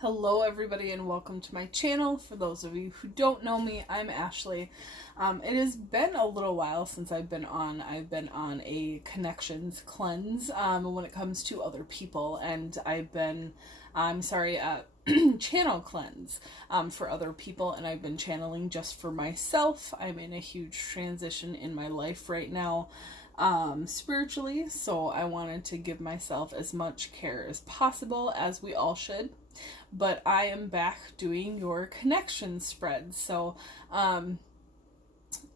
Hello everybody and welcome to my channel. For those of you who don't know me, I'm Ashley. It has been a little while since I've been on a connections cleanse when it comes to other people, and channel cleanse for other people, and I've been channeling just for myself. I'm in a huge transition in my life right now, spiritually, so I wanted to give myself as much care as possible, as we all should. But I am back doing your connection spread. So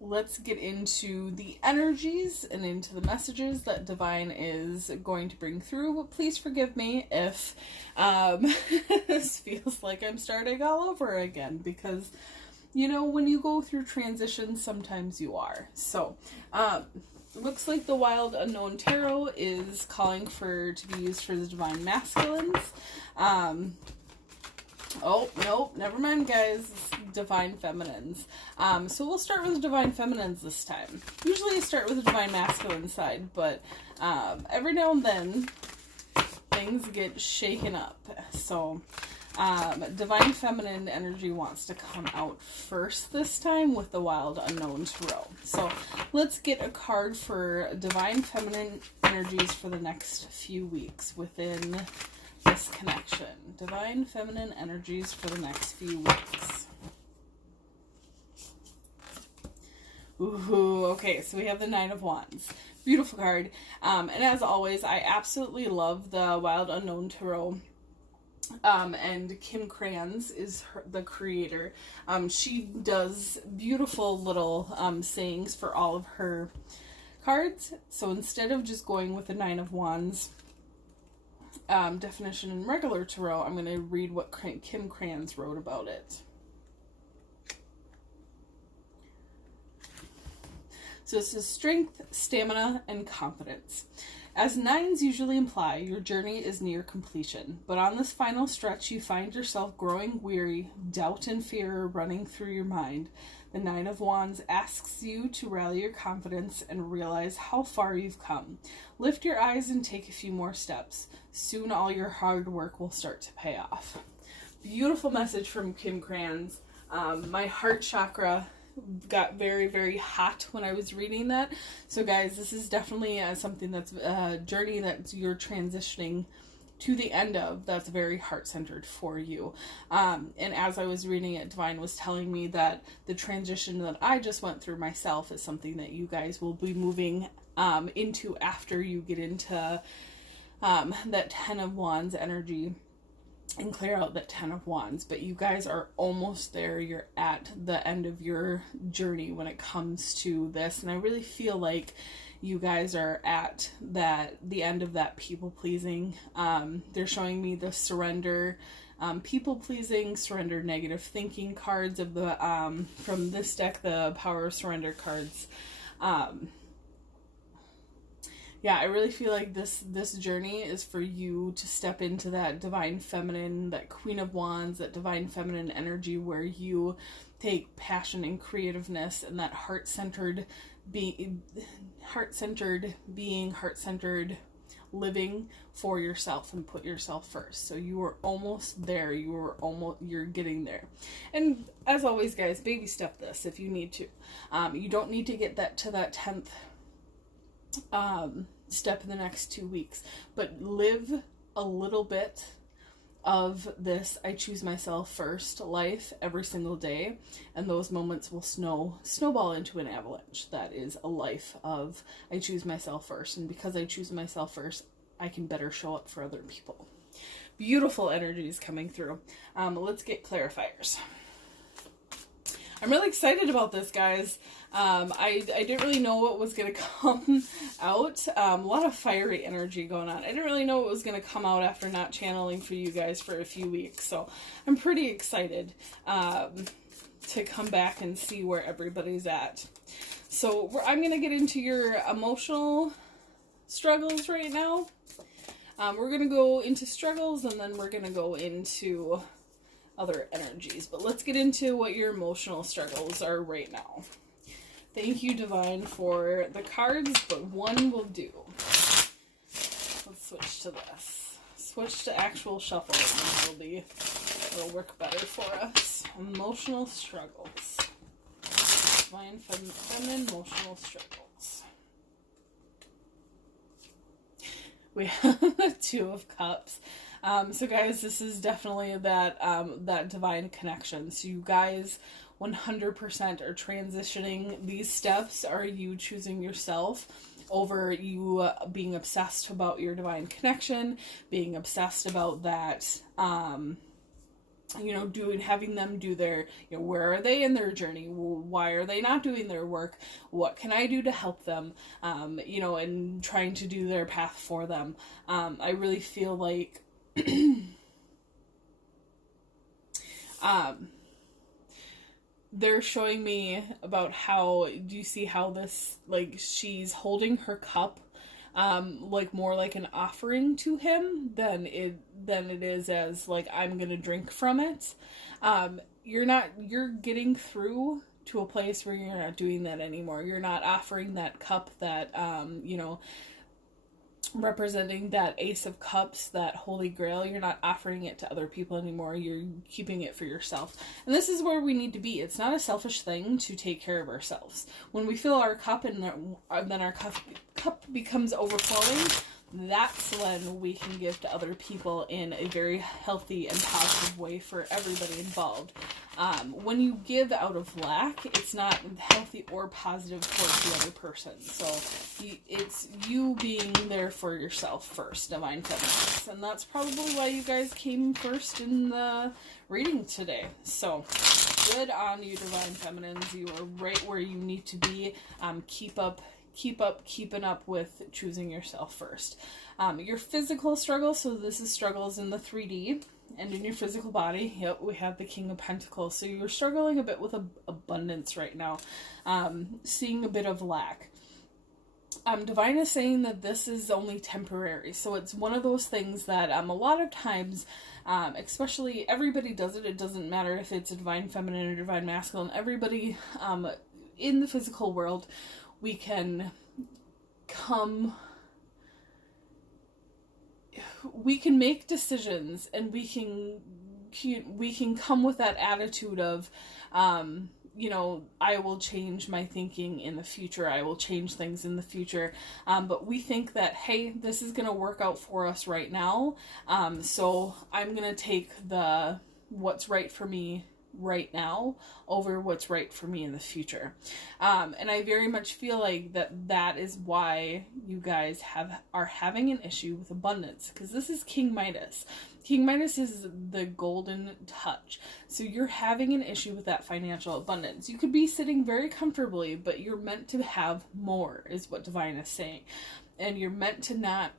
let's get into the energies and into the messages that Divine is going to bring through. But please forgive me if this feels like I'm starting all over again, because you know, when you go through transitions, sometimes you are. So looks like the Wild Unknown Tarot is calling to be used for the Divine Masculines. Oh, nope, never mind, guys. It's Divine Feminines. So we'll start with the Divine Feminines this time. Usually I start with the Divine Masculine side, but every now and then things get shaken up. So Divine Feminine energy wants to come out first this time with the Wild Unknown Tarot. So let's get a card for Divine Feminine energies for the next few weeks within this connection. Divine Feminine energies for the next few weeks. Ooh, okay, so we have the Nine of Wands. Beautiful card. And as always, I absolutely love the Wild Unknown Tarot. And Kim Kranz is the creator. She does beautiful little sayings for all of her cards. So instead of just going with the Nine of Wands definition in regular tarot, I'm going to read what Kim Kranz wrote about it. So this is strength, stamina, and confidence. As nines usually imply, your journey is near completion, but on this final stretch you find yourself growing weary, doubt and fear are running through your mind. The Nine of Wands asks you to rally your confidence and realize how far you've come. Lift your eyes and take a few more steps. Soon all your hard work will start to pay off. Beautiful message from Kim Kranz. My heart chakra got very, very hot when I was reading that. So guys, this is definitely something that's a journey that you're transitioning to the end of, that's very heart-centered for you. And as I was reading it, Divine was telling me that the transition that I just went through myself is something that you guys will be moving into after you get into that Ten of Wands energy and clear out that Ten of Wands. But you guys are almost there. You're at the end of your journey when it comes to this, and I really feel like you guys are at the end of that people pleasing. They're showing me the surrender, people pleasing, surrender, negative thinking cards of the from this deck, the Power of Surrender cards. Yeah, I really feel like this journey is for you to step into that Divine Feminine, that Queen of Wands, that Divine Feminine energy where you take passion and creativeness and that heart-centered being, heart-centered living for yourself and put yourself first. So you are almost there. You're getting there. And as always, guys, baby step this if you need to. You don't need to get that to that 10th step in the next 2 weeks, but live a little bit of this I choose myself first life every single day, and those moments will snowball into an avalanche. That is a life of I choose myself first, and because I choose myself first, I can better show up for other people. Beautiful energies coming through. Let's get clarifiers. I'm really excited about this, guys. I didn't really know what was going to come out. A lot of fiery energy going on. I didn't really know what was going to come out after not channeling for you guys for a few weeks. So I'm pretty excited to come back and see where everybody's at. So I'm going to get into your emotional struggles right now. We're going to go into struggles, and then we're going to go into other energies, but let's get into what your emotional struggles are right now. Thank you, Divine, for the cards, but one will do. Let's switch to this. Switch to actual shuffling. It'll be It'll work better for us. Emotional struggles. Divine feminine emotional struggles. We have the Two of Cups. So guys, this is definitely that divine connection. So you guys 100% are transitioning. These steps are you choosing yourself over you being obsessed about your divine connection, being obsessed about that, having them do their, where are they in their journey? Why are they not doing their work? What can I do to help them? And trying to do their path for them. I really feel like, they're showing me about how, do you see how this, like, she's holding her cup, more like an offering to him than it is as, like, I'm gonna drink from it. You're getting through to a place where you're not doing that anymore. You're not offering that cup that, representing that Ace of Cups, that Holy Grail. You're not offering it to other people anymore. You're keeping it for yourself. And this is where we need to be. It's not a selfish thing to take care of ourselves. When we fill our cup and then our cup becomes overflowing, that's when we can give to other people in a very healthy and positive way for everybody involved. When you give out of lack, it's not healthy or positive towards the other person. So it's you being there for yourself first, Divine Feminines. And that's probably why you guys came first in the reading today. So good on you, Divine Feminines. You are right where you need to be. Keeping up with choosing yourself first. Your physical struggles, so this is struggles in the 3D and in your physical body. Yep, we have the King of Pentacles. So you're struggling a bit with abundance right now, seeing a bit of lack. Divine is saying that this is only temporary. So it's one of those things that a lot of times, especially everybody does it. It doesn't matter if it's a Divine Feminine or Divine Masculine. Everybody in the physical world, we can make decisions, and we can come with that attitude of, I will change my thinking in the future. I will change things in the future. But we think that, hey, this is going to work out for us right now. So I'm going to take what's right for me right now over what's right for me in the future. And I very much feel like that is why you guys are having an issue with abundance, because this is King Midas. King Midas is the golden touch. So you're having an issue with that financial abundance. You could be sitting very comfortably, but you're meant to have more, is what Divine is saying. And you're meant to not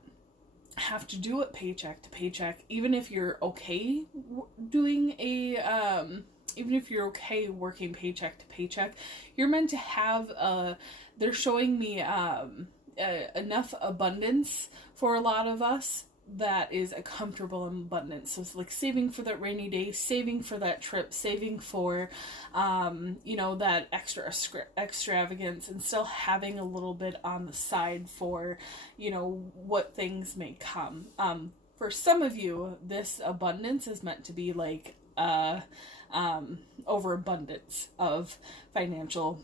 have to do it paycheck to paycheck, even if you're okay even if you're okay working paycheck to paycheck. You're meant to have they're showing me enough abundance for a lot of us that is a comfortable abundance. So it's like saving for that rainy day, saving for that trip, saving for that extravagance, and still having a little bit on the side for what things may come. For some of you, this abundance is meant to be like overabundance of financial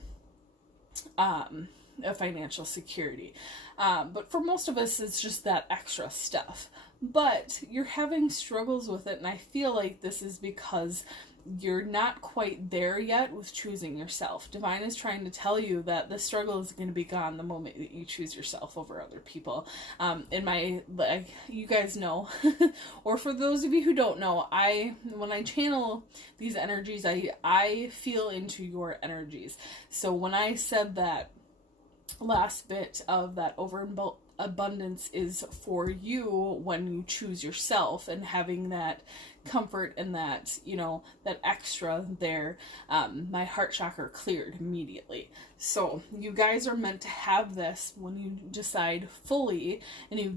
security. But for most of us, it's just that extra stuff. But you're having struggles with it, and I feel like this is because you're not quite there yet with choosing yourself. Divine is trying to tell you that the struggle is going to be gone the moment that you choose yourself over other people. You guys know, or for those of you who don't know, when I channel these energies, I feel into your energies. So when I said that last bit of that overabundance is for you when you choose yourself, and having that comfort and that that extra there, my heart chakra cleared immediately. So you guys are meant to have this when you decide fully, and you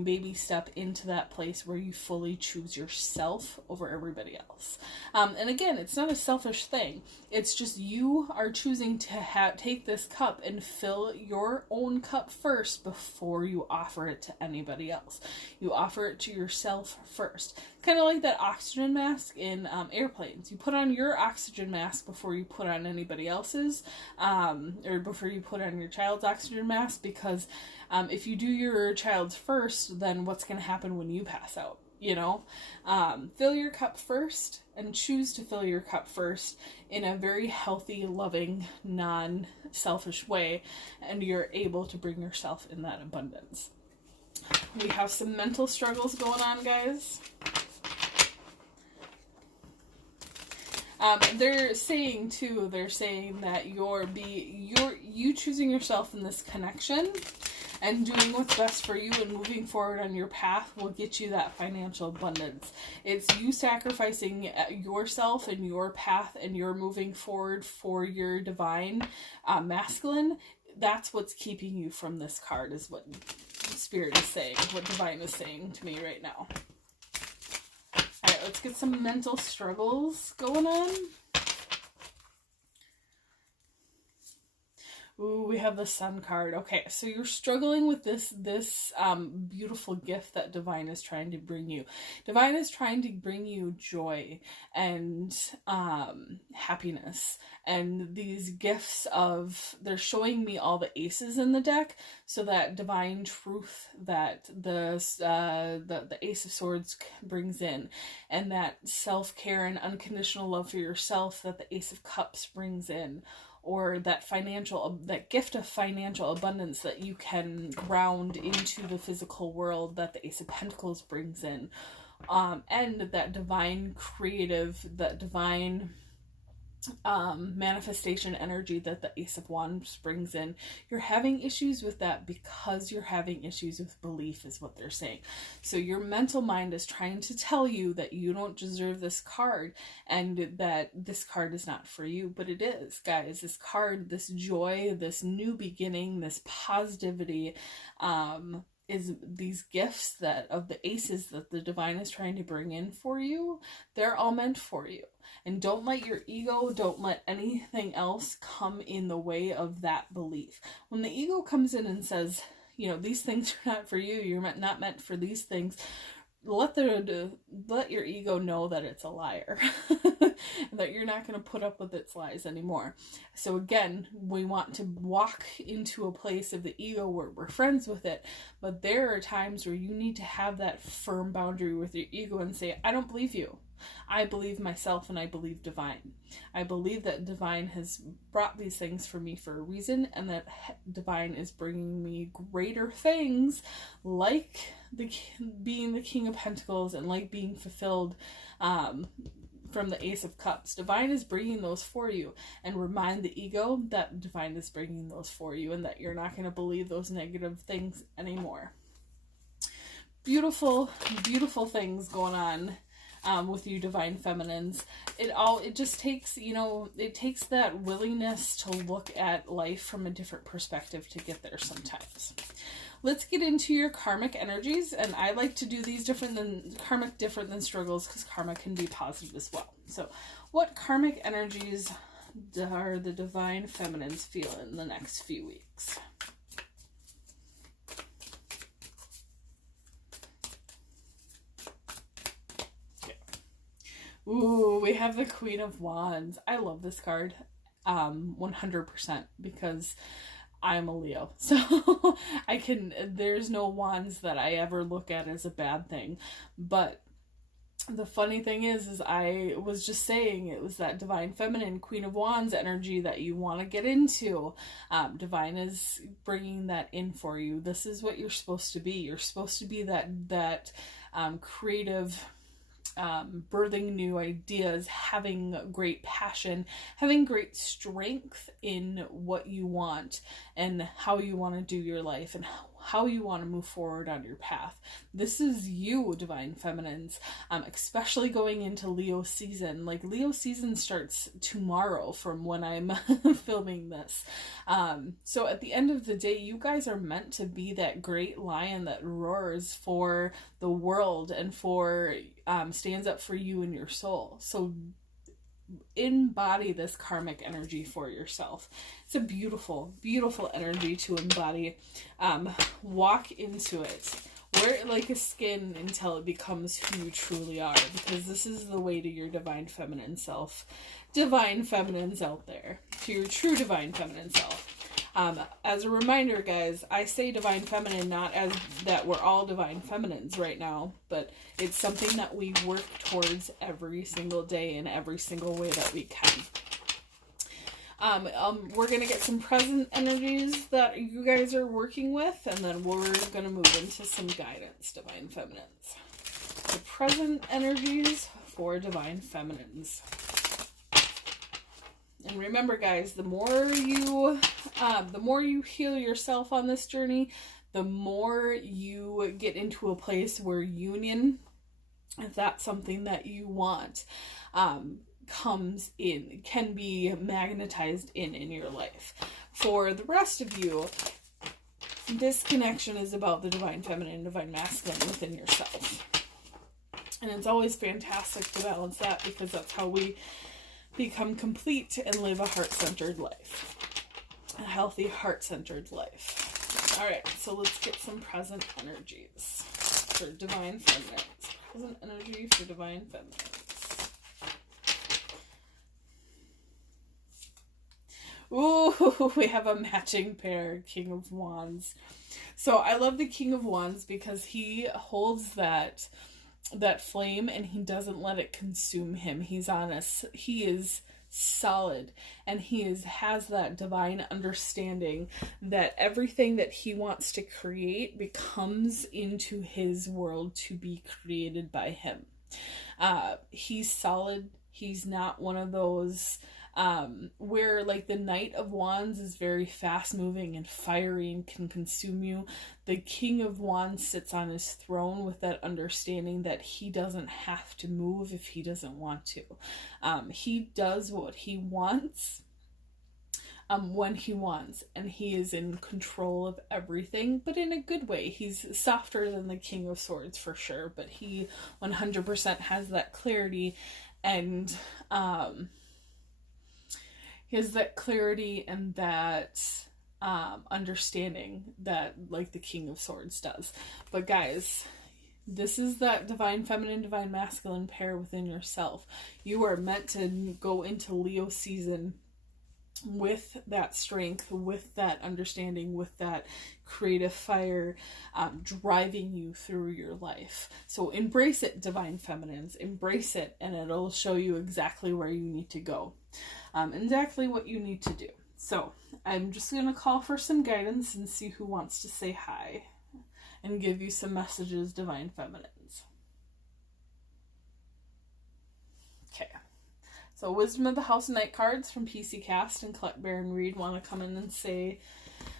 baby step into that place where you fully choose yourself over everybody else. And again, it's not a selfish thing. It's just you are choosing to take this cup and fill your own cup first before you offer it to anybody else. You offer it to yourself first. Kind of like that oxygen mask in airplanes. You put on your oxygen mask before you put on anybody else's, or before you put on your child's oxygen mask, because if you do your child's first, then what's going to happen when you pass out? You know, fill your cup first, and choose to fill your cup first in a very healthy, loving, non-selfish way, and you're able to bring yourself in that abundance. We have some mental struggles going on, guys. They're saying that you choosing yourself in this connection and doing what's best for you and moving forward on your path will get you that financial abundance. It's you sacrificing yourself and your path, and you're moving forward for your divine masculine. That's what's keeping you from this card, is what Spirit is saying, what Divine is saying to me right now. Alright, let's get some mental struggles going on. Ooh, we have the Sun card. Okay, so you're struggling with this beautiful gift that Divine is trying to bring you. Divine is trying to bring you joy and happiness. And these gifts they're showing me all the aces in the deck, so that divine truth that the Ace of Swords brings in, and that self-care and unconditional love for yourself that the Ace of Cups brings in, or that gift of financial abundance that you can ground into the physical world that the Ace of Pentacles brings in, and that divine creative, that divine manifestation energy that the Ace of Wands brings in. You're having issues with that because you're having issues with belief, is what they're saying. So your mental mind is trying to tell you that you don't deserve this card, and that this card is not for you, but it is, guys. This card, this joy, this new beginning, this positivity, is these gifts that of the aces that the divine is trying to bring in for you. They're all meant for you. And don't let your ego, don't let anything else come in the way of that belief. When the ego comes in and says, you know, these things are not for you, you're not meant for these things, let your ego know that it's a liar. That you're not going to put up with its lies anymore. So again, we want to walk into a place of the ego where we're friends with it, but there are times where you need to have that firm boundary with your ego and say, I don't believe you. I believe myself, and I believe Divine. I believe that Divine has brought these things for me for a reason, and that Divine is bringing me greater things, like being the King of Pentacles, and like being fulfilled from the Ace of Cups. Divine is bringing those for you, and remind the ego that Divine is bringing those for you, and that you're not going to believe those negative things anymore. Beautiful, beautiful things going on with you Divine Feminines. It just takes, it takes that willingness to look at life from a different perspective to get there sometimes. Let's get into your karmic energies, and I like to do these different than struggles, because karma can be positive as well. So what karmic energies are the Divine Feminines feeling in the next few weeks? Ooh, we have the Queen of Wands. I love this card 100% because I'm a Leo. So there's no wands that I ever look at as a bad thing. But the funny thing is I was just saying, it was that Divine Feminine Queen of Wands energy that you want to get into. Divine is bringing that in for you. This is what you're supposed to be. You're supposed to be that creative, birthing new ideas, having great passion, having great strength in what you want and how you want to do your life, and how you want to move forward on your path. This is you, Divine Feminines, especially going into Leo season. Like, Leo season starts tomorrow from when I'm filming this. So at the end of the day, you guys are meant to be that great lion that roars for the world and stands up for you and your soul. So embody this karmic energy for yourself. It's a beautiful, beautiful energy to embody. Walk into it. Wear it like a skin until it becomes who you truly are, because this is the way to your divine feminine self. Divine feminines out there, to your true divine feminine self. As a reminder, guys, I say divine feminine not as that we're all divine feminines right now, but it's something that we work towards every single day in every single way that we can. We're going to get some present energies that you guys are working with, and then we're going to move into some guidance, divine feminines. The present energies for divine feminines. And remember, guys, the more you heal yourself on this journey, the more you get into a place where union, if that's something that you want, comes in, can be magnetized in your life. For the rest of you, this connection is about the divine feminine and divine masculine within yourself. And it's always fantastic to balance that, because that's how we become complete and live a heart-centered life. A healthy heart-centered life. Alright, so let's get some present energies for divine feminines. Present energy for divine feminines. Ooh, we have a matching pair, King of Wands. So I love the King of Wands because he holds that flame and he doesn't let it consume him. He's honest. He is solid, and he has that divine understanding that everything that he wants to create becomes into his world to be created by him. He's solid. He's not one of those where like the Knight of Wands is very fast moving and fiery and can consume you. The King of Wands sits on his throne with that understanding that he doesn't have to move if he doesn't want to. He does what he wants when he wants, and he is in control of everything, but in a good way. He's softer than the King of Swords for sure, but he 100% has that clarity and he has that clarity and that understanding that like the King of Swords does. But guys, this is that divine feminine, divine masculine pair within yourself. You are meant to go into Leo season with that strength, with that understanding, with that creative fire driving you through your life. So embrace it, divine feminines. Embrace it, and it'll show you exactly where you need to go. Exactly what you need to do. So I'm just going to call for some guidance and see who wants to say hi and give you some messages, divine feminines. Okay. So Wisdom of the House Night cards from PC Cast and Collect Bear and Read want to come in and say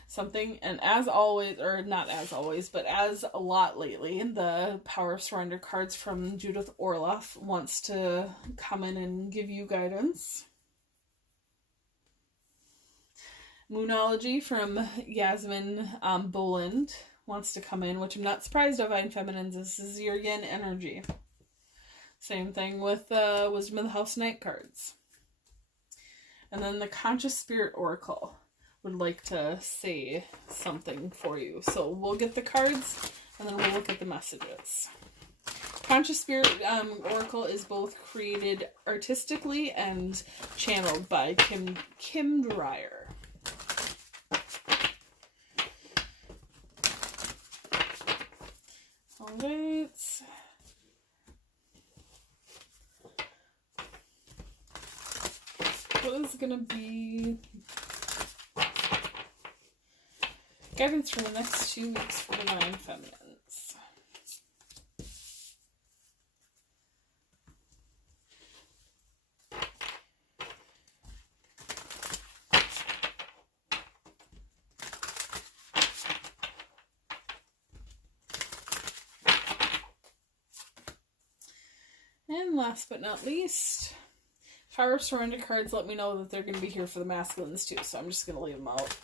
something. And as always, or not as always, but as a lot lately, the Power of Surrender cards from Judith Orloff wants to come in and give you guidance. Moonology from Yasmin Boland wants to come in, which I'm not surprised, divine feminines. This is your yin energy. Same thing with Wisdom of the House Night cards. And then the Conscious Spirit Oracle would like to say something for you. So we'll get the cards and then we'll look at the messages. Conscious Spirit Oracle is both created artistically and channeled by Kim Dreyer. Alright. What is going to be guidance for the next 2 weeks for divine feminines? And last but not least, Power of Surrender cards let me know that they're going to be here for the masculines too, so I'm just going to leave them out.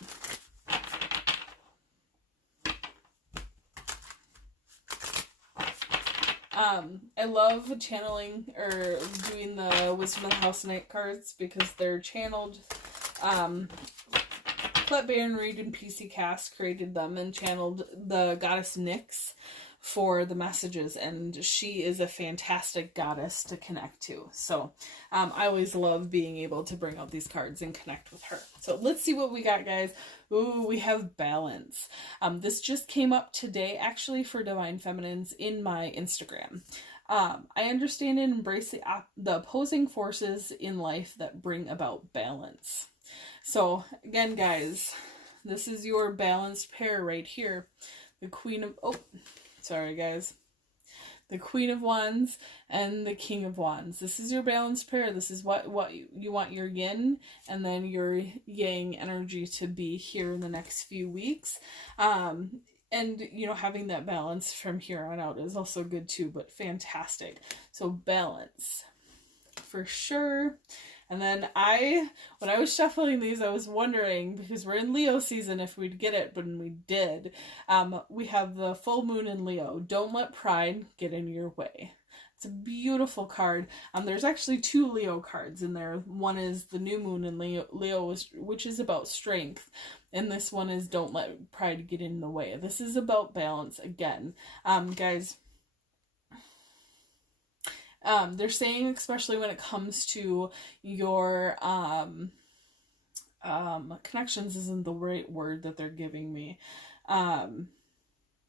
I love channeling or doing the Wisdom of the House Night cards because they're channeled. Let Baron Reed and PC Cast created them and channeled the goddess Nyx for the messages, and she is a fantastic goddess to connect to. So I always love being able to bring out these cards and connect with her. So let's see what we got, guys. Ooh, we have balance. This just came up today, actually, for Divine Feminines in my Instagram. I understand and embrace the opposing forces in life that bring about balance. So again, guys, this is your balanced pair right here. The Queen of, sorry guys. The Queen of Wands and the King of Wands. This is your balanced pair. This is what you want your yin and then your yang energy to be here in the next few weeks. And, you know, having that balance from here on out is also good too, but fantastic. So balance for sure. And then when I was shuffling these, I was wondering, because we're in Leo season, if we'd get it, but we did. We have the full moon in Leo. Don't let pride get in your way. It's a beautiful card. There's actually 2 Leo cards in there. One is the new moon in Leo, which is about strength. And this one is don't let pride get in the way. This is about balance again. Guys, they're saying, especially when it comes to your connections isn't the right word that they're giving me.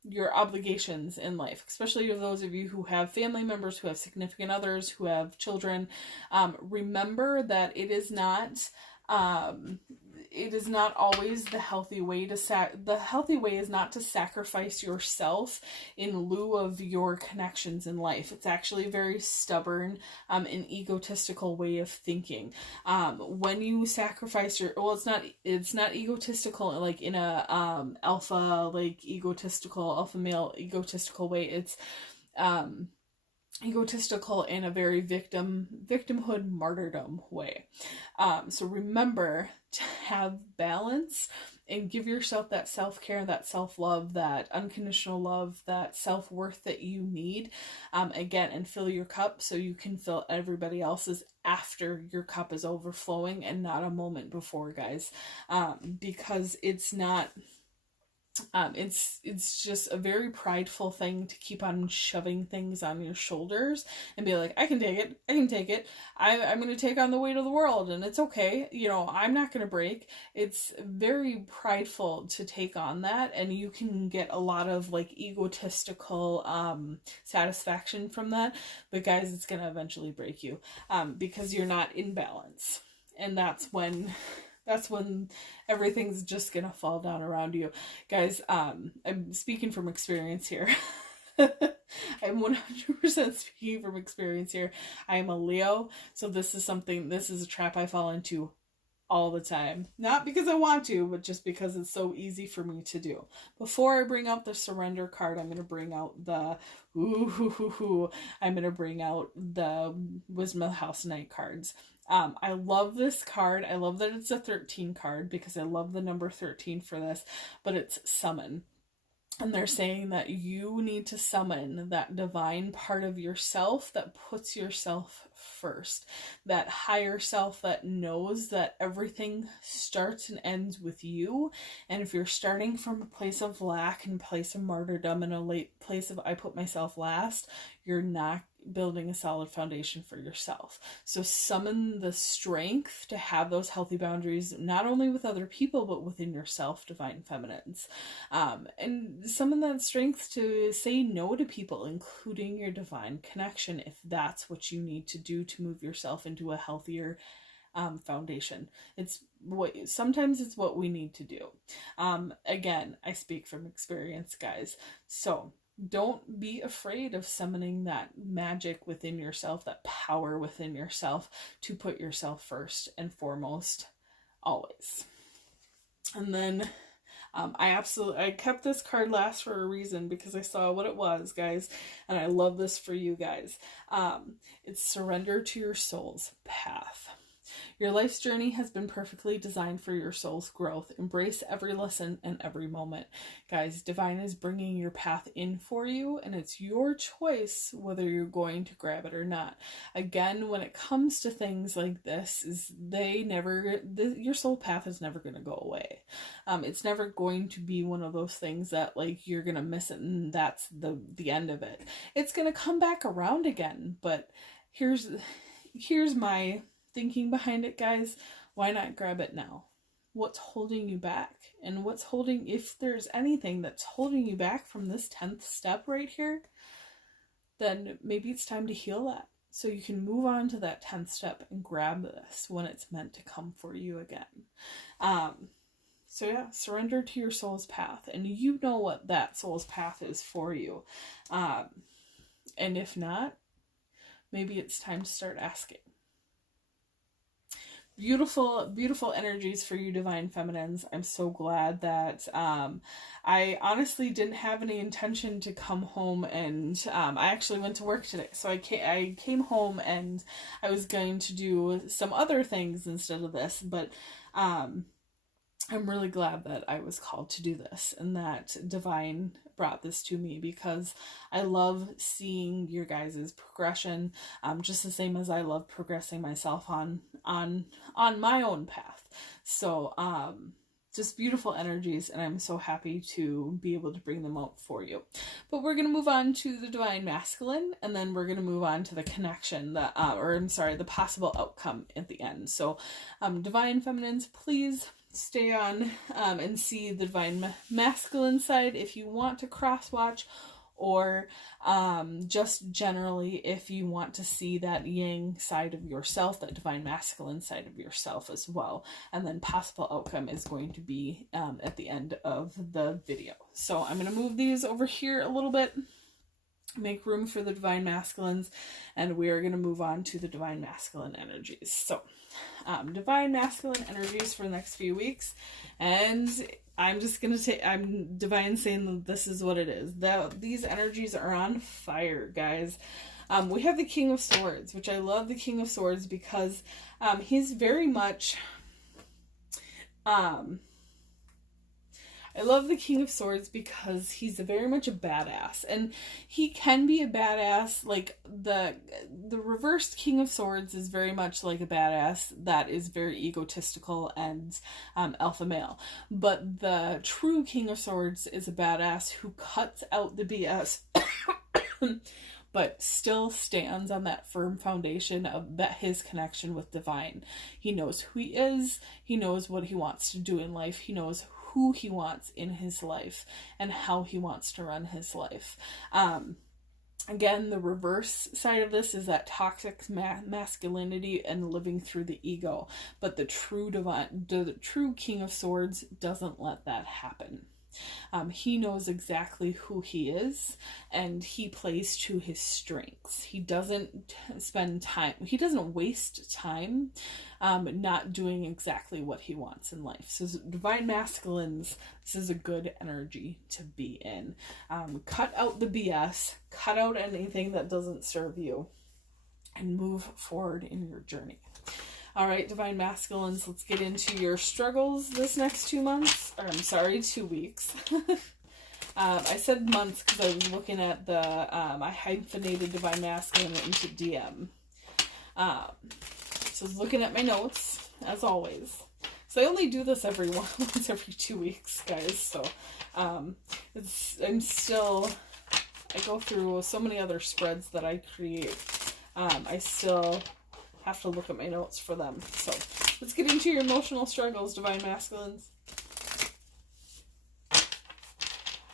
Your obligations in life, especially those of you who have family members, who have significant others, who have children. Remember that it is not always the healthy way to the healthy way is not to sacrifice yourself in lieu of your connections in life. It's actually a very stubborn and egotistical way of thinking. When you sacrifice it's not egotistical like in a alpha male egotistical way. It's egotistical in a very victimhood martyrdom way. So remember to have balance and give yourself that self-care, that self-love, that unconditional love, that self-worth that you need, again, and fill your cup so you can fill everybody else's after your cup is overflowing and not a moment before, guys. Because it's not... it's just a very prideful thing to keep on shoving things on your shoulders and be like, I can take it. I'm going to take on the weight of the world and it's okay. You know, I'm not going to break. It's very prideful to take on that, and you can get a lot of like egotistical satisfaction from that. But guys, it's going to eventually break you because you're not in balance. And that's when everything's just gonna fall down around you. Guys, I'm speaking from experience here. I'm 100% speaking from experience here. I am a Leo, so this is a trap I fall into all the time. Not because I want to, but just because it's so easy for me to do. Before I bring out the surrender card, I'm going to bring out the Wisdom of the House Knight cards. I love this card. I love that it's a 13 card because I love the number 13 for this, but it's summon. And they're saying that you need to summon that divine part of yourself that puts yourself first. That higher self that knows that everything starts and ends with you. And if you're starting from a place of lack and a place of martyrdom and a place of I put myself last, you're not building a solid foundation for yourself. So summon the strength to have those healthy boundaries, not only with other people, but within yourself, Divine Feminines. And summon that strength to say no to people, including your divine connection, if that's what you need to do to move yourself into a healthier foundation. Sometimes it's what we need to do. Again, I speak from experience, guys. So don't be afraid of summoning that magic within yourself, that power within yourself, to put yourself first and foremost, always. And then I kept this card last for a reason, because I saw what it was, guys, and I love this for you guys. It's surrender to your soul's path. Your life's journey has been perfectly designed for your soul's growth. Embrace every lesson and every moment. Guys, Divine is bringing your path in for you, and it's your choice whether you're going to grab it or not. Again, when it comes to things like this, your soul path is never going to go away. It's never going to be one of those things that like you're going to miss it and that's the end of it. It's going to come back around again, but here's my thinking behind it, guys. Why not grab it now? What's holding you back? And if there's anything that's holding you back from this 10th step right here, then maybe it's time to heal that. So you can move on to that 10th step and grab this when it's meant to come for you again. So yeah, surrender to your soul's path. And you know what that soul's path is for you. And if not, maybe it's time to start asking. Beautiful, beautiful energies for you, Divine Feminines. I'm so glad that I honestly didn't have any intention to come home, and I actually went to work today. So I came home and I was going to do some other things instead of this, but I'm really glad that I was called to do this and that Divine brought this to me, because I love seeing your guys' progression, just the same as I love progressing myself on my own path. So just beautiful energies, and I'm so happy to be able to bring them out for you. But we're going to move on to the Divine Masculine, and then we're going to move on to the connection, the possible outcome at the end. So Divine Feminines, please stay on and see the Divine Masculine side if you want to cross watch, or just generally if you want to see that Yang side of yourself, that Divine Masculine side of yourself as well. And then possible outcome is going to be at the end of the video. So I'm going to move these over here a little bit, make room for the Divine Masculines, and we are going to move on to the Divine Masculine energies. So Divine Masculine energies for the next few weeks, and I'm just going to take, I'm Divine saying that this is what it is. These energies are on fire, guys. We have the King of Swords, which I love the King of Swords because he's very much I love the King of Swords because he's very much a badass, and he can be a badass. Like the reversed King of Swords is very much like a badass that is very egotistical and alpha male, but the true King of Swords is a badass who cuts out the BS but still stands on that firm foundation of that his connection with Divine. He knows who he is, he knows what he wants to do in life, he knows who he wants in his life and how he wants to run his life. Again, the reverse side of this is that toxic masculinity and living through the ego, but the true King of Swords doesn't let that happen. He knows exactly who he is, and he plays to his strengths. He doesn't waste time not doing exactly what he wants in life. So Divine Masculines, this is a good energy to be in. Cut out the BS, cut out anything that doesn't serve you, and move forward in your journey. All right, Divine Masculines, let's get into your struggles this next 2 months. Or, I'm sorry, 2 weeks. I said months because I was looking at the, I hyphenated Divine Masculine into DM. So I was looking at my notes, as always. So I only do this once every 2 weeks, guys. So I go through so many other spreads that I create. I still have to look at my notes for them. So let's get into your emotional struggles, Divine Masculines.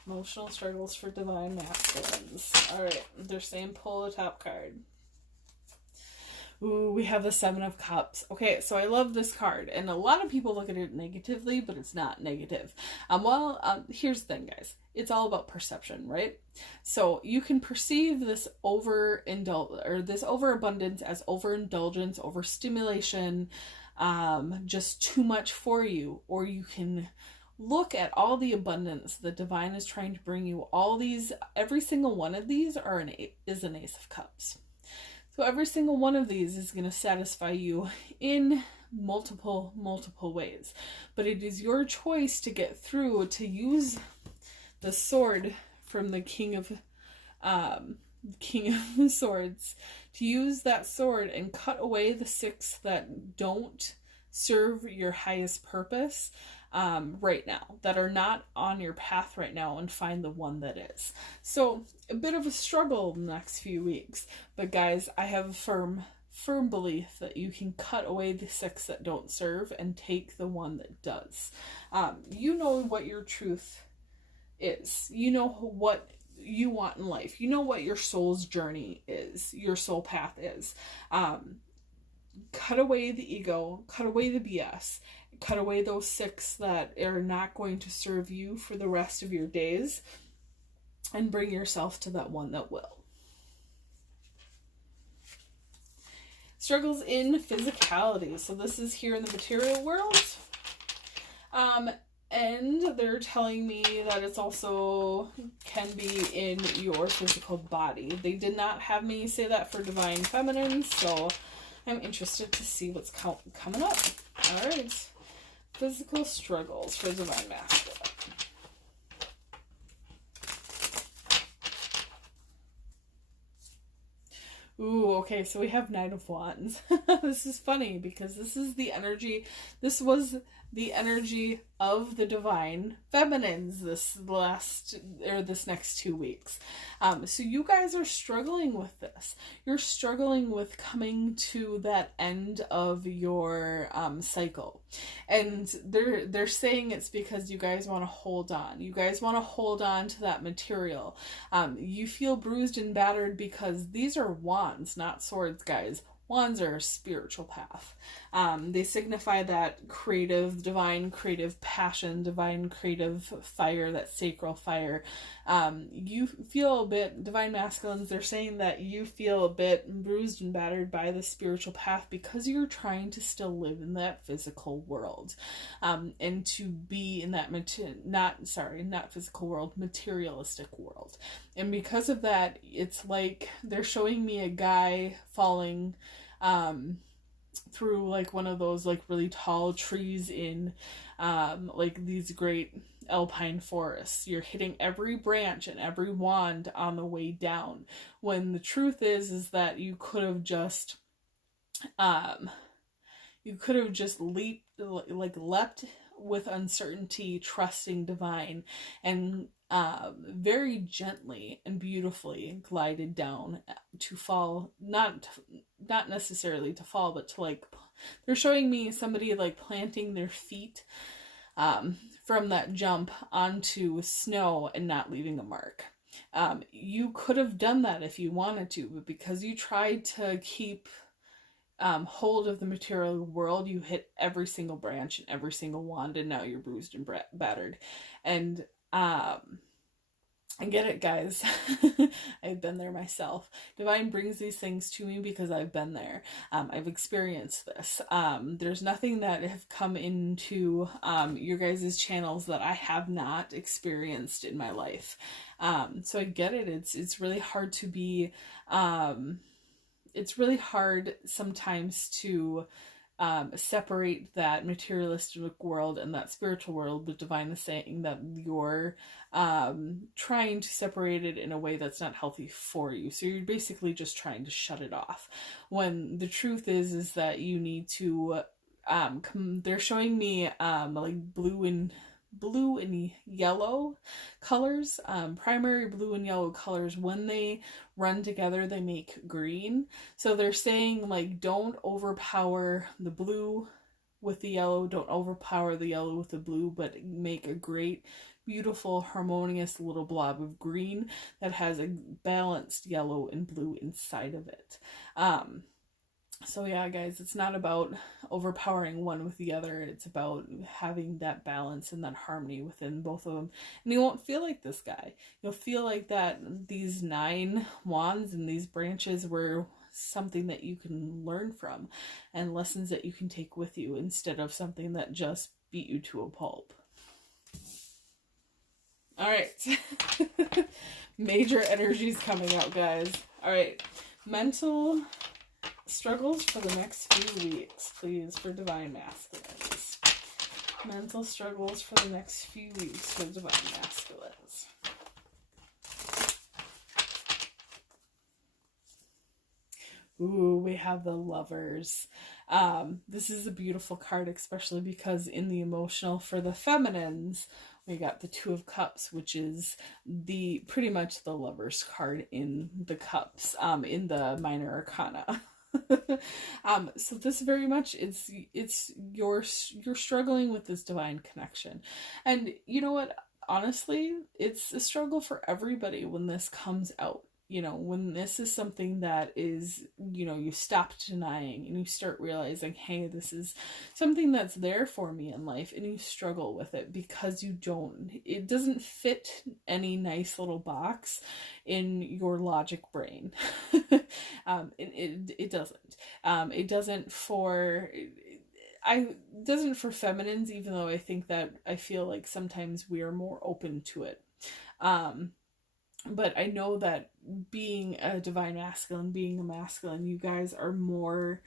Emotional struggles for Divine Masculines. Alright, they're saying pull the top card. Ooh, we have the Seven of Cups. Okay, so I love this card, and a lot of people look at it negatively, but it's not negative. Here's the thing, guys. It's all about perception, right? So you can perceive this overabundance as overindulgence, overstimulation, just too much for you, or you can look at all the abundance the Divine is trying to bring you. Every single one of these is an Ace of Cups. So every single one of these is going to satisfy you in multiple ways, but it is your choice to get through, to use the sword from the King of Swords, to use that sword and cut away the 6 that don't serve your highest purpose right now, that are not on your path right now, and find the one that is. So a bit of a struggle in the next few weeks, but guys, I have a firm belief that you can cut away the 6 that don't serve and take the one that does. You know what your truth is. You know what you want in life. You know what your soul's journey is, your soul path is. Cut away the ego, cut away the BS, cut away those 6 that are not going to serve you for the rest of your days, and bring yourself to that one that will. Struggles in physicality. So this is here in the material world. And they're telling me that it's also can be in your physical body. They did not have me say that for Divine Feminine, so I'm interested to see what's coming up. All right. Physical struggles for Divine Masculine. Ooh, okay, so we have Knight of Wands. This is funny because this was the energy of the Divine Feminines this next 2 weeks. So you guys are struggling with this. You're struggling with coming to that end of your cycle. And they're saying it's because you guys want to hold on. You guys want to hold on to that material. You feel bruised and battered because these are wands, not swords, guys. Wands are a spiritual path. They signify that creative, divine creative passion, divine creative fire, that sacral fire. You feel a bit, Divine Masculines, they're saying that you feel a bit bruised and battered by the spiritual path because you're trying to still live in that physical world. And to be in that, not physical world, materialistic world. And because of that, it's like they're showing me a guy falling through like one of those like really tall trees in like these great alpine forests. You're hitting every branch and every wand on the way down, when the truth is that you could have just leapt with uncertainty, trusting divine, and very gently and beautifully glided down to fall, not necessarily to fall, but to like, they're showing me somebody like planting their feet from that jump onto snow and not leaving a mark. You could have done that if you wanted to, but because you tried to keep hold of the material world, you hit every single branch and every single wand, and now you're bruised and battered. And I get it, guys. I've been there myself. Divine brings these things to me because I've been there. I've experienced this. There's nothing that have come into your guys' channels that I have not experienced in my life. So I get it. It's really hard to be it's really hard sometimes to separate that materialistic world and that spiritual world, but Divine is saying that you're trying to separate it in a way that's not healthy for you. So you're basically just trying to shut it off, when the truth is that you need to they're showing me like blue and yellow colors, primary blue and yellow colors. When they run together, they make green. So they're saying like, don't overpower the blue with the yellow, don't overpower the yellow with the blue, but make a great, beautiful, harmonious little blob of green that has a balanced yellow and blue inside of it. So yeah, guys, it's not about overpowering one with the other. It's about having that balance and that harmony within both of them. And you won't feel like this guy. You'll feel like that these 9 wands and these branches were something that you can learn from, and lessons that you can take with you, instead of something that just beat you to a pulp. All right. Major energies coming out, guys. All right. Mental struggles for the next few weeks, please, for Divine Masculines. Mental struggles for the next few weeks for Divine Masculines. Ooh, we have the Lovers. This is a beautiful card, especially because in the emotional for the feminines, we got the Two of Cups, which is the pretty much the Lovers card in the cups, in the minor arcana. So this very much it's you're struggling with this divine connection. And you know what? Honestly, it's a struggle for everybody when this comes out. You know, when this is something that is, you know, you stop denying and you start realizing, hey, this is something that's there for me in life, and you struggle with it because it doesn't fit any nice little box in your logic brain. It doesn't. It doesn't for feminines, even though I feel like sometimes we are more open to it. But I know that being a divine masculine, being a masculine, you guys are more,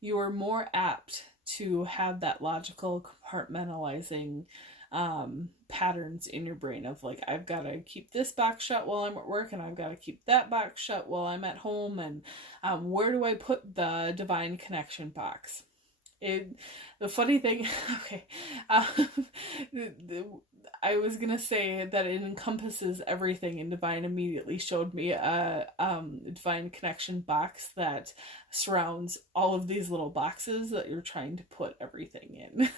you are more apt to have that logical compartmentalizing patterns in your brain of like, I've got to keep this box shut while I'm at work, and I've got to keep that box shut while I'm at home, and where do I put the divine connection box? The funny thing, okay, I was gonna say that it encompasses everything, and Divine immediately showed me a Divine connection box that surrounds all of these little boxes that you're trying to put everything in.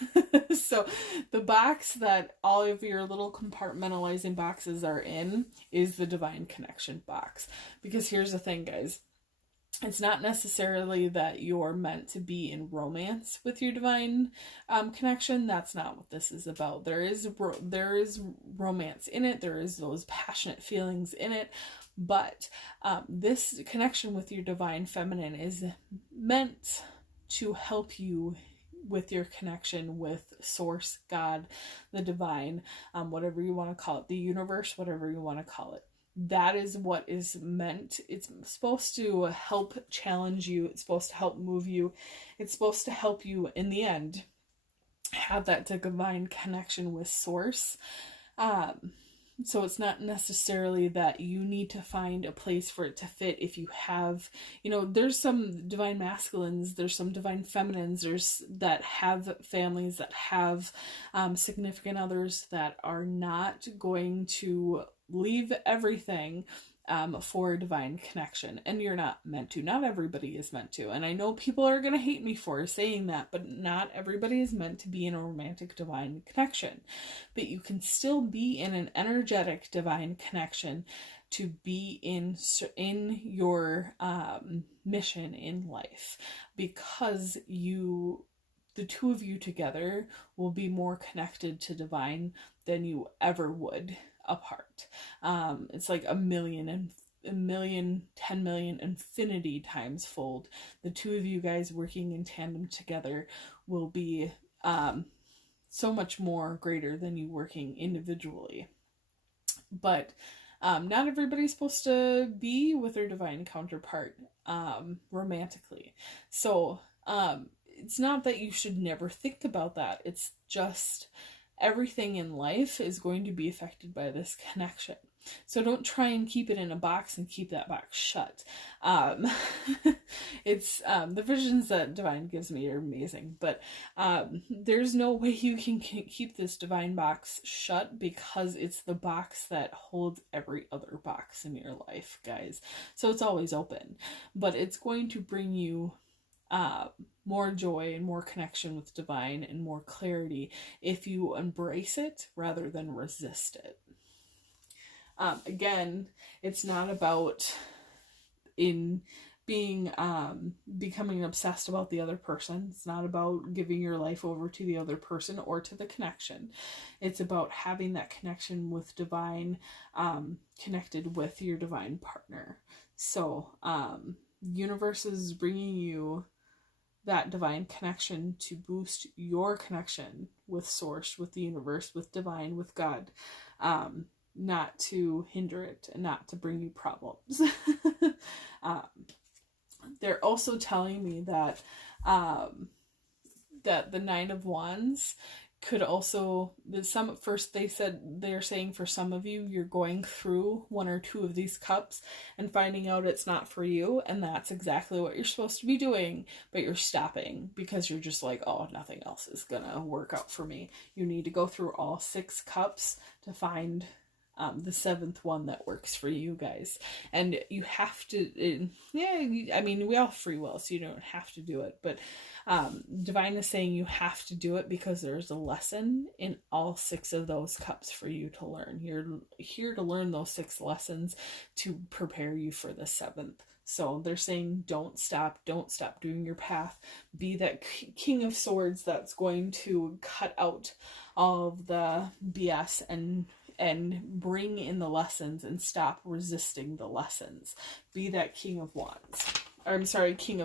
So the box that all of your little compartmentalizing boxes are in is the Divine connection box. Because here's the thing, guys. It's not necessarily that you're meant to be in romance with your divine connection. That's not what this is about. There is romance in it. There is those passionate feelings in it. But this connection with your divine feminine is meant to help you with your connection with Source, God, the divine, whatever you want to call it, the universe, whatever you want to call it. That is what is meant. It's supposed to help challenge you. It's supposed to help move you. It's supposed to help you in the end have that divine connection with Source. So it's not necessarily that you need to find a place for it to fit. If you have, there's some divine masculines, there's some divine feminines, that have families, that have significant others, that are not going to leave everything for a divine connection. And you're not meant to. Not everybody is meant to. And I know people are going to hate me for saying that, but not everybody is meant to be in a romantic divine connection. But you can still be in an energetic divine connection to be in your mission in life, because the two of you together will be more connected to divine than you ever would apart. It's like 1 million, 10 million, infinity times fold. The two of you guys working in tandem together will be so much more greater than you working individually. But not everybody's supposed to be with their divine counterpart romantically. So it's not that you should never think about that. It's just everything in life is going to be affected by this connection. So don't try and keep it in a box and keep that box shut. It's the visions that Divine gives me are amazing, but there's no way you can keep this divine box shut, because it's the box that holds every other box in your life, guys. So it's always open, but it's going to bring you more joy and more connection with divine and more clarity if you embrace it rather than resist it. Again, it's not about becoming obsessed about the other person. It's not about giving your life over to the other person or to the connection. It's about having that connection with divine, connected with your divine partner. So, universe is bringing you that divine connection to boost your connection with Source, with the universe, with divine, with God. not to hinder it and not to bring you problems. They're also telling me that that the Nine of Wands could also, they said they're saying for some of you, you're going through one or two of these cups and finding out it's not for you, and that's exactly what you're supposed to be doing, but you're stopping because you're just like, oh, nothing else is gonna work out for me. You need to go through all 6 cups to find the 7th one that works for you guys. And you have to, I mean, we all have free will, so you don't have to do it, but Divine is saying you have to do it because there's a lesson in all 6 of those cups for you to learn. You're here to learn those 6 lessons to prepare you for the 7th. So they're saying don't stop doing your path. Be that King of Swords that's going to cut out all of the BS and bring in the lessons and stop resisting the lessons. Be that King of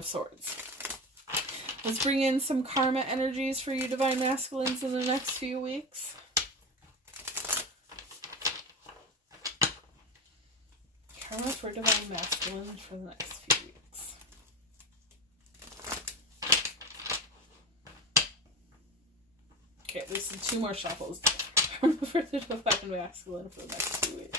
Swords. Let's bring in some karma energies for you Divine Masculines in the next few weeks. Karma for Divine Masculines for the next few weeks. Okay, this is 2 more shuffles. Karma for the Divine Masculine for the next 2 weeks.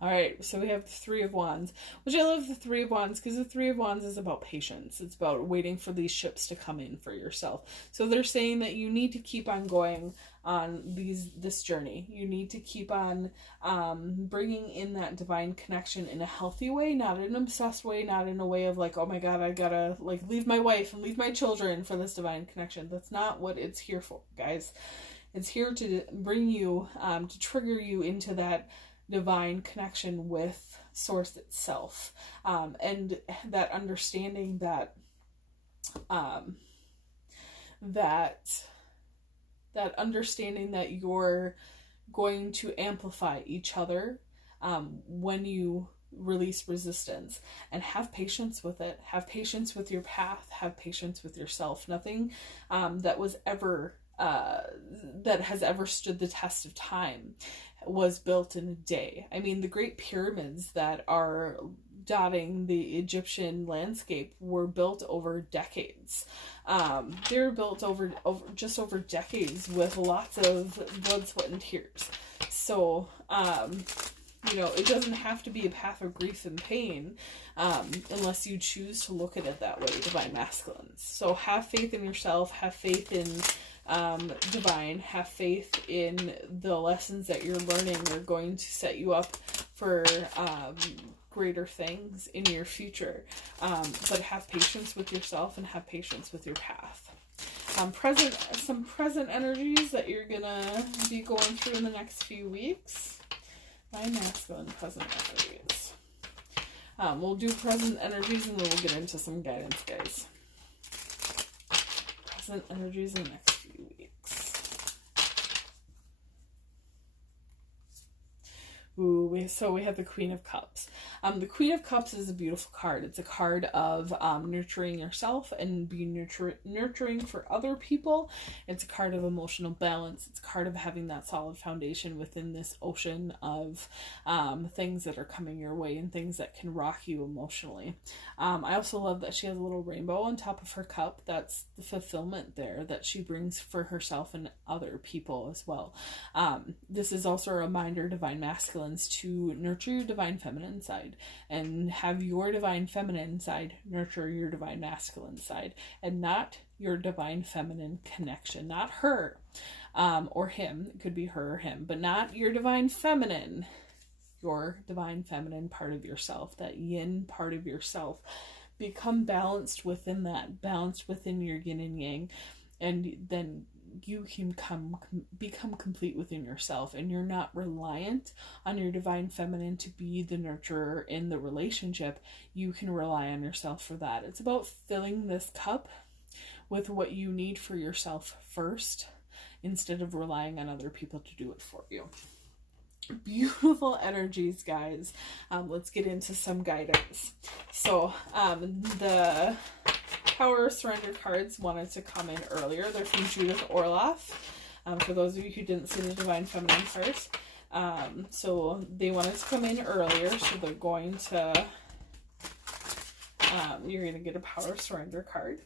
Alright, so we have the 3 of Wands, which I love the 3 of Wands because the 3 of Wands is about patience. It's about waiting for these ships to come in for yourself. So they're saying that you need to keep on going on this journey. You need to keep on bringing in that divine connection in a healthy way, not in an obsessed way, not in a way of like, oh my god, I gotta like leave my wife and leave my children for this divine connection. That's not what it's here for, guys. It's here to bring you, to trigger you into that divine connection with Source itself, and that understanding that understanding that you're going to amplify each other when you release resistance, and have patience with it. Have patience with your path. Have patience with yourself. Nothing that has ever stood the test of time was built in a day. I mean, the Great Pyramids that are dotting the Egyptian landscape were built over decades. They were built over decades with lots of blood, sweat, and tears. So, it doesn't have to be a path of grief and pain unless you choose to look at it that way, Divine Masculines. So have faith in yourself, have faith in Divine, have faith in the lessons that you're learning are going to set you up for greater things in your future. But have patience with yourself and have patience with your path. Some present energies that you're gonna be going through in the next few weeks. My masculine present energies. We'll do present energies and then we'll get into some guidance, guys. Present energies in the next few weeks. Ooh, so we have the Queen of Cups. The Queen of Cups is a beautiful card. It's a card of nurturing yourself and being nurturing for other people. It's a card of emotional balance. It's a card of having that solid foundation within this ocean of things that are coming your way and things that can rock you emotionally. I also love that she has a little rainbow on top of her cup. That's the fulfillment there that she brings for herself and other people as well. This is also a reminder, Divine Masculines, to nurture your Divine Feminine side and have your Divine Feminine side nurture your Divine Masculine side, and not your Divine Feminine connection, not her or him. It could be her or him, but not your Divine Feminine, your Divine Feminine part of yourself, that yin part of yourself. Become balanced within that, balanced within your yin and yang, and then you can become complete within yourself, and you're not reliant on your Divine Feminine to be the nurturer in the relationship. You can rely on yourself for that. It's about filling this cup with what you need for yourself first, instead of relying on other people to do it for you. Beautiful energies, guys. Let's get into some guidance. So the Power of Surrender cards wanted to come in earlier. They're from Judith Orloff. For those of you who didn't see the Divine Feminine first. So they wanted to come in earlier, so they're going to, you're going to get a Power of Surrender card.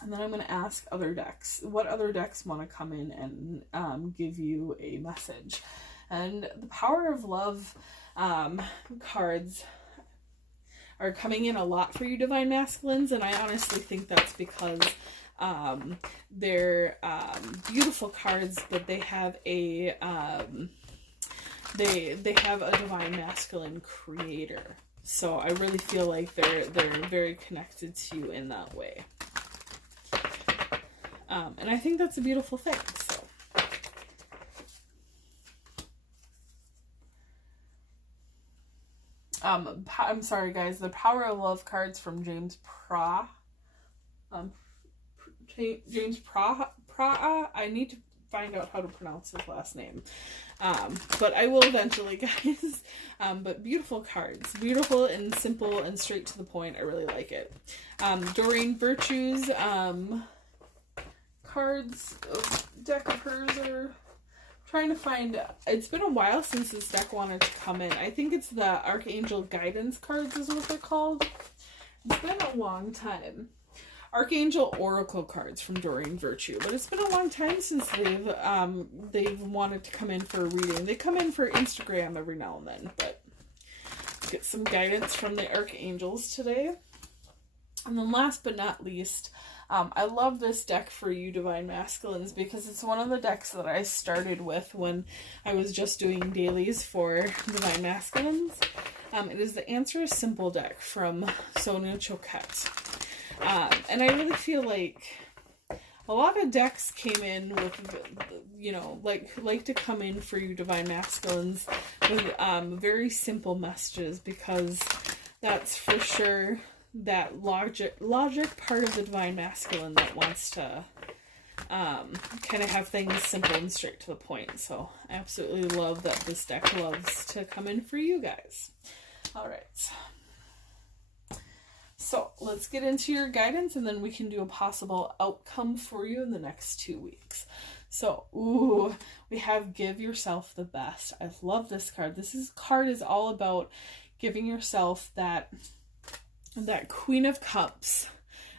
And then I'm going to ask other decks, what other decks want to come in and give you a message. And the Power of Love cards are coming in a lot for you Divine Masculines, and I honestly think that's because they're beautiful cards, but they have a they have a Divine Masculine creator. So I really feel like they're very connected to you in that way. And I think that's a beautiful thing. So I'm sorry guys, the Power of Love cards from James Pra. James Pra. I need to find out how to pronounce his last name. But I will eventually, guys. But beautiful cards. Beautiful and simple and straight to the point. I really like it. Doreen Virtue's cards deck of hers are trying to find. It's been a while since this deck wanted to come in. I think it's the Archangel Guidance cards is what they're called. It's been a long time. Archangel Oracle cards from Doreen Virtue, but it's been a long time since they've wanted to come in for a reading. They come in for Instagram every now and then, but let's get some guidance from the Archangels today. And then last but not least, I love this deck for you Divine Masculines because it's one of the decks that I started with when I was just doing dailies for Divine Masculines. It is the Answer is Simple deck from Sonia Choquette. And I really feel like a lot of decks came in with, you know, like to come in for you Divine Masculines with very simple messages, because that's for sure that logic part of the Divine Masculine that wants to kind of have things simple and straight to the point. So I absolutely love that this deck loves to come in for you guys. All right. So let's get into your guidance, and then we can do a possible outcome for you in the next 2 weeks. So, we have Give Yourself the Best. I love this card. Card is all about giving yourself that Queen of Cups,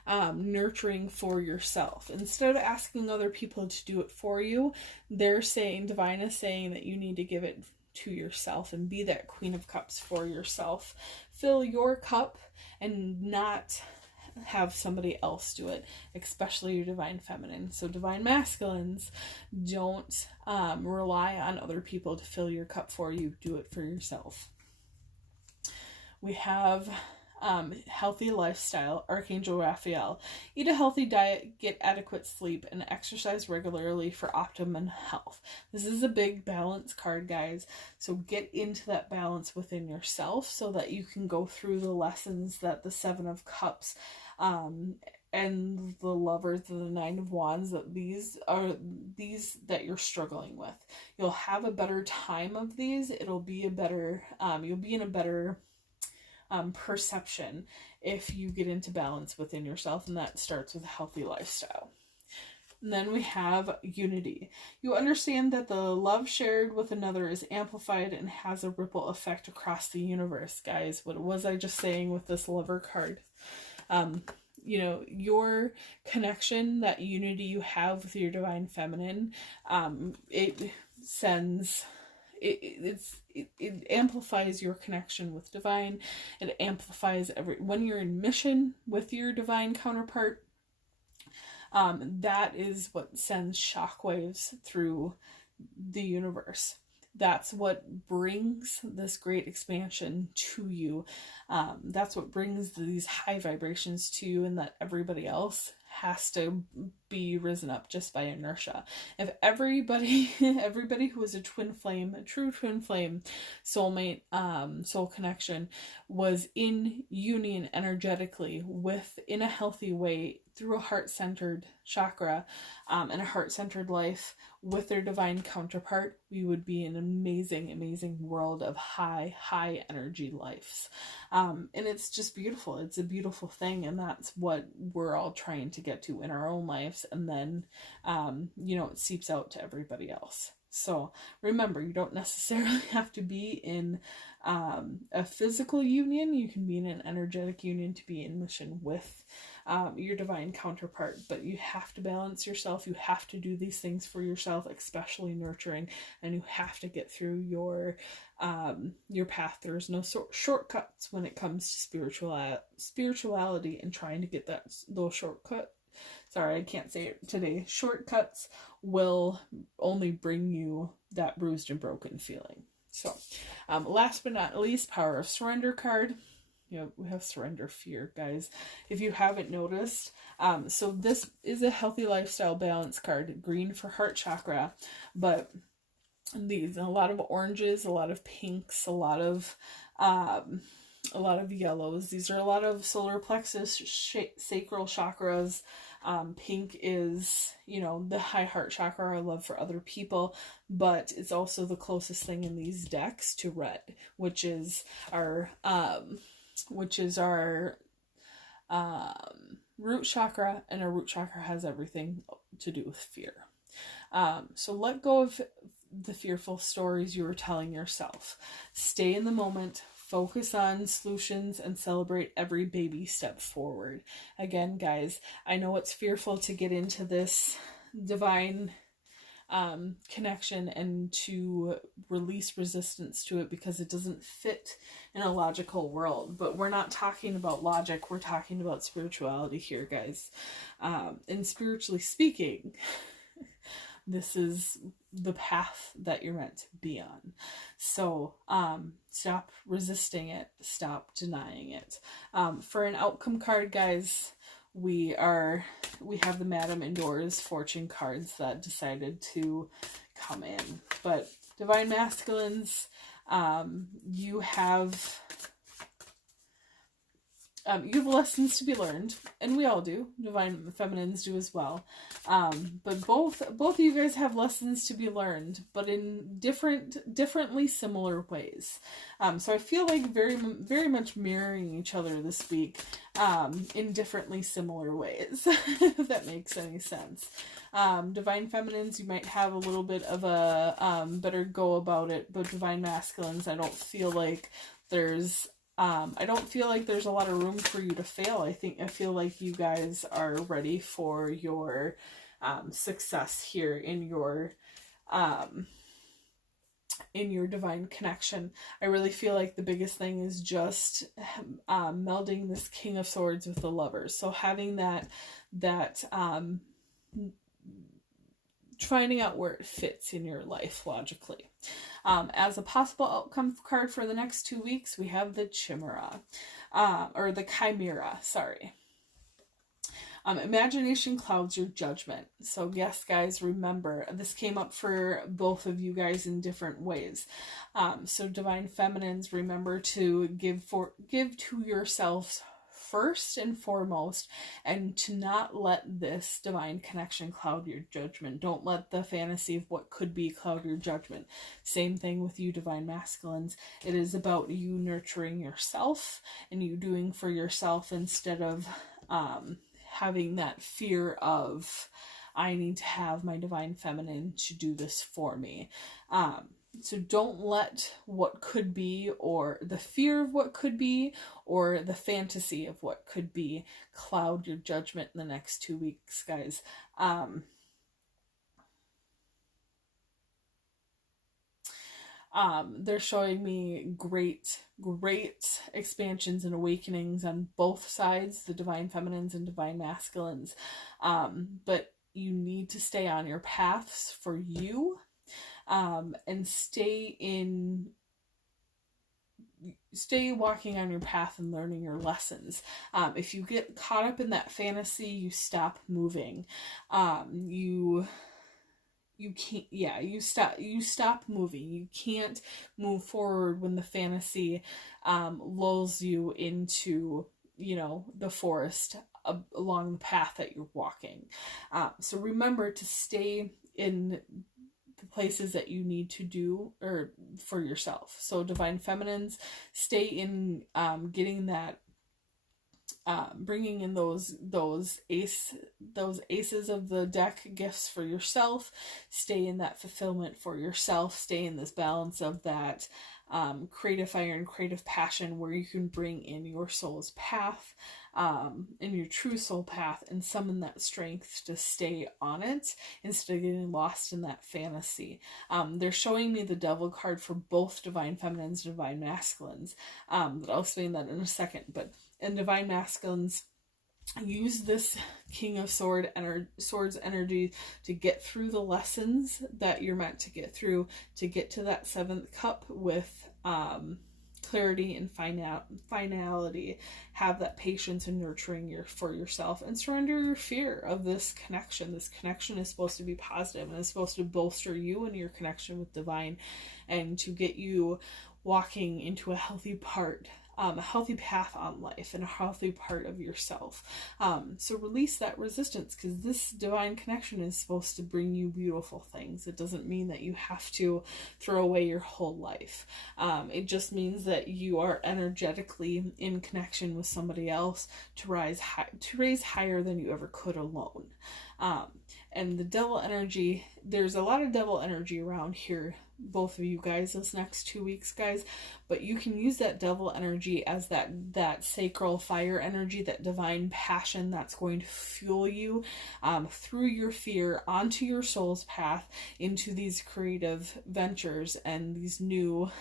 nurturing for yourself. Instead of asking other people to do it for you, Divine is saying that you need to give it to yourself and be that Queen of Cups for yourself. Fill your cup and not have somebody else do it, especially your Divine Feminine. So Divine Masculines, don't rely on other people to fill your cup for you. Do it for yourself. We have healthy lifestyle, Archangel Raphael. Eat a healthy diet, get adequate sleep, and exercise regularly for optimum health. This is a big balance card, guys. So get into that balance within yourself so that you can go through the lessons that the Seven of Cups and the Lovers and the Nine of Wands, that these that you're struggling with. You'll have a better time of these. It'll be a better, you'll be in a better perception if you get into balance within yourself, and that starts with a healthy lifestyle. And then we have unity. You understand that the love shared with another is amplified and has a ripple effect across the universe. Guys, what was I just saying with this Lover card? You know, your connection, that unity you have with your Divine Feminine, it amplifies your connection with Divine. It amplifies when you're in mission with your Divine Counterpart. That is what sends shockwaves through the universe. That's what brings this great expansion to you. That's what brings these high vibrations to you, and that everybody else has to be risen up just by inertia. If everybody who is a twin flame, a true twin flame, soulmate, soul connection, was in union energetically in a healthy way through a heart-centered chakra, and a heart-centered life with their Divine Counterpart, we would be an amazing, amazing world of high energy lives. And it's just beautiful. It's a beautiful thing, and that's what we're all trying to get to in our own lives. us, and then, it seeps out to everybody else. So remember, you don't necessarily have to be in a physical union. You can be in an energetic union to be in mission with your divine counterpart, but you have to balance yourself. You have to do these things for yourself, especially nurturing, and you have to get through your path. There's no shortcuts when it comes to spirituality and trying to get those shortcuts. Sorry, I can't say it today. Shortcuts will only bring you that bruised and broken feeling. So, last but not least, Power of Surrender card. We have surrender fear, guys, if you haven't noticed. So this is a healthy lifestyle balance card, green for heart chakra, but these, a lot of oranges, a lot of pinks, a lot of yellows. These are a lot of solar plexus, sacral chakras. Pink is, the high heart chakra, our love for other people, but it's also the closest thing in these decks to red, which is our root chakra, and our root chakra has everything to do with fear. So let go of the fearful stories you were telling yourself. Stay in the moment, focus on solutions, and celebrate every baby step forward. Again, guys, I know it's fearful to get into this divine connection and to release resistance to it because it doesn't fit in a logical world, but we're not talking about logic, we're talking about spirituality here, guys. And spiritually speaking, this is the path that you're meant to be on. So stop resisting it, stop denying it. For an outcome card, guys, we have the Madame Indoors fortune cards that decided to come in. But Divine Masculines, you have lessons to be learned, and we all do. Divine Feminines do as well. But both of you guys have lessons to be learned, but in differently similar ways. So I feel like very, very much mirroring each other this week, in differently similar ways, if that makes any sense. Divine Feminines, you might have a little bit of a better go about it, but Divine Masculines, I don't feel like there's a lot of room for you to fail. I feel like you guys are ready for your success here in your divine connection. I really feel like the biggest thing is just melding this King of Swords with the Lovers. So having that finding out where it fits in your life logically. As a possible outcome card for the next 2 weeks, we have the Chimera, or the Chimera, sorry. Imagination clouds your judgment. So yes, guys, remember, this came up for both of you guys in different ways. So Divine Feminines, remember to give to yourselves first and foremost, and to not let this divine connection cloud your judgment. Don't let the fantasy of what could be cloud your judgment. Same thing with you, Divine Masculines. It is about you nurturing yourself and you doing for yourself instead of having that fear of, I need to have my Divine Feminine to do this for me. So don't let what could be, or the fear of what could be, or the fantasy of what could be, cloud your judgment in the next 2 weeks, guys. They're showing me great expansions and awakenings on both sides, the Divine Feminines and Divine Masculines. But you need to stay on your paths for you. And stay walking on your path and learning your lessons. If you get caught up in that fantasy, you stop moving. You stop moving. You can't move forward when the fantasy lulls you into, the forest along the path that you're walking. So remember to stay in places that you need to do or for yourself. So Divine Feminines, stay in getting that bringing in those aces of the deck gifts for yourself. Stay in that fulfillment for yourself. Stay in this balance of that creative fire and creative passion, where you can bring in your soul's path, in your true soul path, and summon that strength to stay on it instead of getting lost in that fantasy. They're showing me the Devil card for both Divine Feminines and Divine Masculines, but I'll explain that in a second. But in Divine Masculines, use this King of Swords energy to get through the lessons that you're meant to get through, to get to that 7th cup with clarity and finality. Have that patience and nurturing for yourself, and surrender your fear of this connection. This connection is supposed to be positive, and it's supposed to bolster you and your connection with divine, and to get you walking into a healthy path on life, and a healthy part of yourself. So release that resistance, because this divine connection is supposed to bring you beautiful things. It doesn't mean that you have to throw away your whole life. It just means that you are energetically in connection with somebody else to raise higher than you ever could alone. And the devil energy, there's a lot of devil energy around here, both of you guys, this next 2 weeks, guys, but you can use that devil energy as that sacral fire energy, that divine passion that's going to fuel you through your fear onto your soul's path, into these creative ventures and these new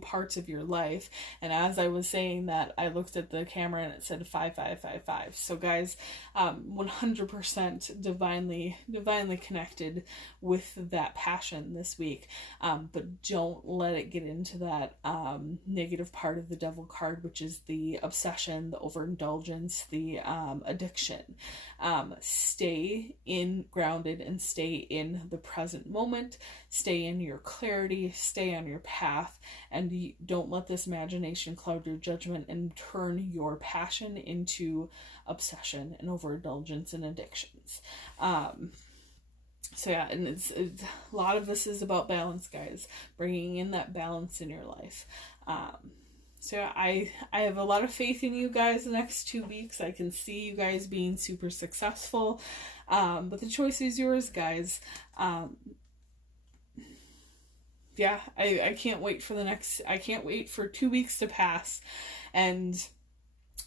parts of your life. And as I was saying that, I looked at the camera and it said 5555. So guys, 100% divinely connected with that passion this week. But don't let it get into that negative part of the devil card, which is the obsession, the overindulgence, the addiction. Stay grounded and stay in the present moment. Stay in your clarity, stay on your path, and don't let this imagination cloud your judgment and turn your passion into obsession and overindulgence and addictions. So yeah, and it's a lot of this is about balance, guys, bringing in that balance in your life. So yeah, I have a lot of faith in you guys the next 2 weeks. I can see you guys being super successful, but the choice is yours, guys. Yeah, I can't wait for I can't wait for 2 weeks to pass and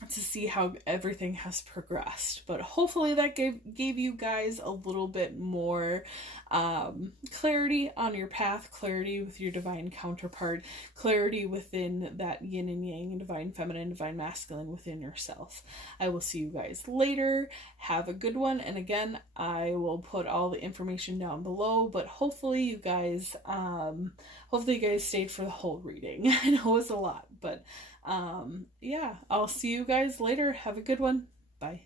to see how everything has progressed. But hopefully that gave you guys a little bit more clarity on your path, clarity with your divine counterpart, clarity within that yin and yang, and divine feminine, divine masculine within yourself. I will see you guys later. Have a good one. And again, I will put all the information down below, but hopefully you guys stayed for the whole reading. I know it's a lot, but yeah, I'll see you guys later. Have a good one. Bye.